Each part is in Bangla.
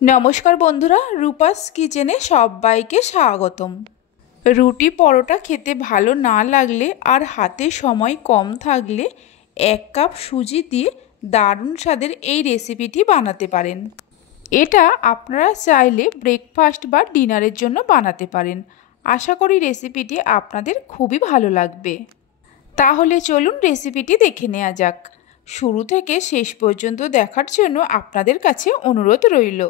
নমস্কার বন্ধুরা, রূপাস কিচেনে সবাইকে স্বাগতম। রুটি পরোটা খেতে ভালো না লাগলে আর হাতে সময় কম থাকলে 1 কাপ সুজি দিয়ে দারুণ স্বাদের এই রেসিপিটি বানাতে পারেন। এটা আপনারা চাইলে ব্রেকফাস্ট বা ডিনারের জন্য বানাতে পারেন। আশা করি রেসিপিটি আপনাদের খুবই ভালো লাগবে। তাহলে চলুন রেসিপিটি দেখে নেওয়া যাক। শুরু থেকে শেষ পর্যন্ত দেখার জন্য আপনাদের কাছে অনুরোধ রইল।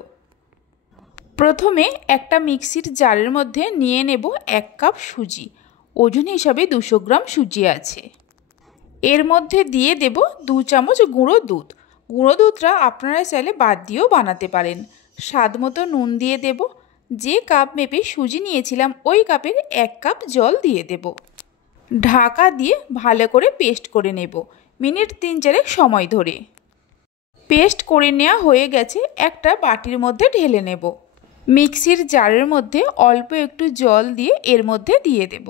প্রথমে একটা মিক্সির জারের মধ্যে নিয়ে নেব 1 কাপ সুজি। ওজন হিসাবে 200 গ্রাম সুজি আছে। এর মধ্যে দিয়ে দেব 2 চামচ গুঁড়ো দুধ। গুঁড়ো দুধটা আপনারা চাইলে বাদ দিয়েও বানাতে পারেন। স্বাদ মতো নুন দিয়ে দেব। যে কাপ মেপে সুজি নিয়েছিলাম ওই কাপের 1 কাপ জল দিয়ে দেব। ঢাকা দিয়ে ভালো করে পেস্ট করে নেব মিনিট 3-4 সময় ধরে। পেস্ট করে নেওয়া হয়ে গেছে। একটা বাটির মধ্যে ঢেলে নেব। মিক্সির জারের মধ্যে অল্প একটু জল দিয়ে এর মধ্যে দিয়ে দেব।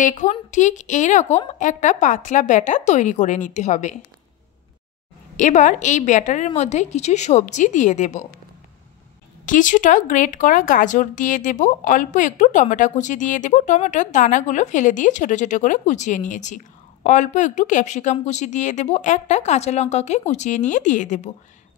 দেখুন ঠিক এই রকম একটা পাতলা ব্যাটার তৈরি করে নিতে হবে। এবার এই ব্যাটারের মধ্যে কিছু সবজি দিয়ে দেব। কিছুটা গ্রেট করা গাজর দিয়ে দেব। অল্প একটু টমেটো কুচি দিয়ে দেব। টমেটোর দানাগুলো ফেলে দিয়ে ছোট ছোট করে কুচিয়ে নিয়েছি। অল্প একটু ক্যাপসিকাম কুচি দিয়ে দেব। একটা কাঁচা লঙ্কাকে কুচিয়ে নিয়ে দিয়ে দেব।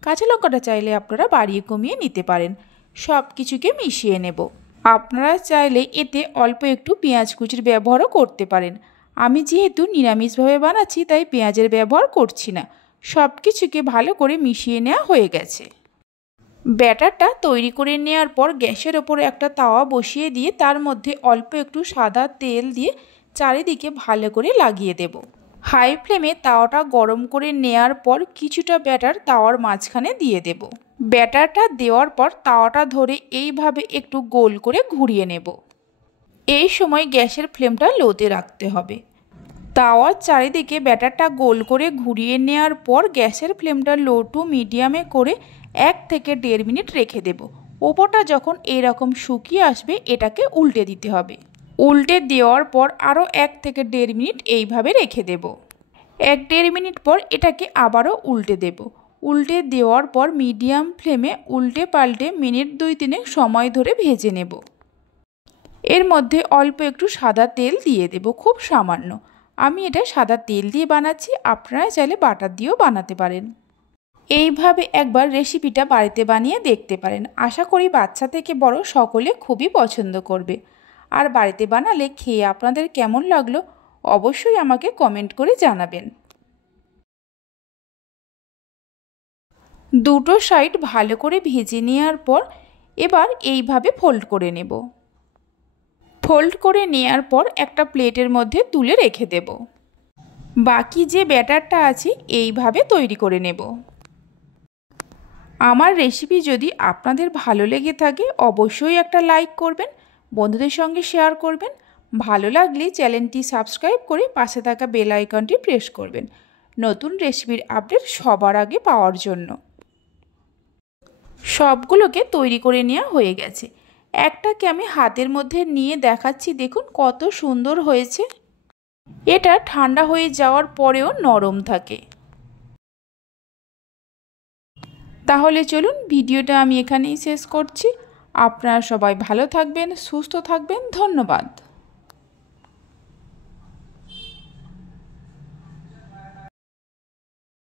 কাঁচা লঙ্কাটা চাইলে আপনারা বাড়িয়ে কমিয়ে নিতে পারেন। সব কিছুকে মিশিয়ে নেব। আপনারা চাইলে এতে অল্প একটু পেঁয়াজ কুচির ব্যবহারও করতে পারেন। আমি যেহেতু নিরামিষভাবে বানাচ্ছি তাই পেঁয়াজের ব্যবহার করছি না। সব কিছুকে ভালো করে মিশিয়ে নেওয়া হয়ে গেছে। ব্যাটারটা তৈরি করে নেওয়ার পর গ্যাসের ওপরে একটা তাওয়া বসিয়ে দিয়ে তার মধ্যে অল্প একটু সাদা তেল দিয়ে চারিদিকে ভালো করে লাগিয়ে দেব। হাই ফ্লেমে তাওয়াটা গরম করে নেওয়ার পর কিছুটা ব্যাটার তাওয়ার মাঝখানে দিয়ে দেব। ব্যাটারটা দেওয়ার পর তাওয়াটা ধরে এইভাবে একটু গোল করে ঘুরিয়ে নেব। এই সময় গ্যাসের ফ্লেমটা লোতে রাখতে হবে। তাওয়ার চারিদিকে ব্যাটারটা গোল করে ঘুরিয়ে নেওয়ার পর গ্যাসের ফ্লেমটা লো টু মিডিয়ামে করে 1 থেকে 1.5 মিনিট রেখে দেব। ওপরটা যখন এরকম শুকিয়ে আসবে এটাকে উল্টে দিতে হবে। উল্টে দেওয়ার পর আরও 1 থেকে 1.5 মিনিট এইভাবে রেখে দেব। 1-1.5 মিনিট পর এটাকে আবারও উল্টে দেব। উল্টে দেওয়ার পর মিডিয়াম ফ্লেমে উল্টে পাল্টে মিনিট 2-3 সময় ধরে ভেজে নেব। এর মধ্যে অল্প একটু সাদা তেল দিয়ে দেব, খুব সামান্য। আমি এটা সাদা তেল দিয়ে বানাচ্ছি, আপনারা চাইলে বাটার দিয়েও বানাতে পারেন। এইভাবে একবার রেসিপিটা বাড়িতে বানিয়ে দেখতে পারেন। আশা করি বাচ্চা থেকে বড় সকলে খুবই পছন্দ করবে। আর বাড়িতে বানালে খেয়ে আপনাদের কেমন লাগলো অবশ্যই আমাকে কমেন্ট করে জানাবেন। দুটো সাইড ভালো করে ভেজে নেওয়ার পর এবার এইভাবে ফোল্ড করে নেব। ফোল্ড করে নেওয়ার পর একটা প্লেটের মধ্যে তুলে রেখে দেব। বাকি যে ব্যাটারটা আছে এইভাবে তৈরি করে নেব। আমার রেসিপি যদি আপনাদের ভালো লেগে থাকে অবশ্যই একটা লাইক করবেন, বন্ধুদের সঙ্গে শেয়ার করবেন। ভালো লাগলে চ্যানেলটি সাবস্ক্রাইব করে পাশে থাকা বেল আইকনটি প্রেস করবেন নতুন রেসিপির আপডেট সবার আগে পাওয়ার জন্য। সবগুলোকে তৈরি করে নেওয়া হয়ে গেছে। একটাকে আমি হাতের মধ্যে নিয়ে দেখাচ্ছি, দেখুন কত সুন্দর হয়েছে। এটা ঠান্ডা হয়ে যাওয়ার পরেও নরম থাকে। তাহলে চলুন ভিডিওটা আমি এখানেই শেষ করছি। আপনারা সবাই ভালো থাকবেন, সুস্থ থাকবেন। ধন্যবাদ।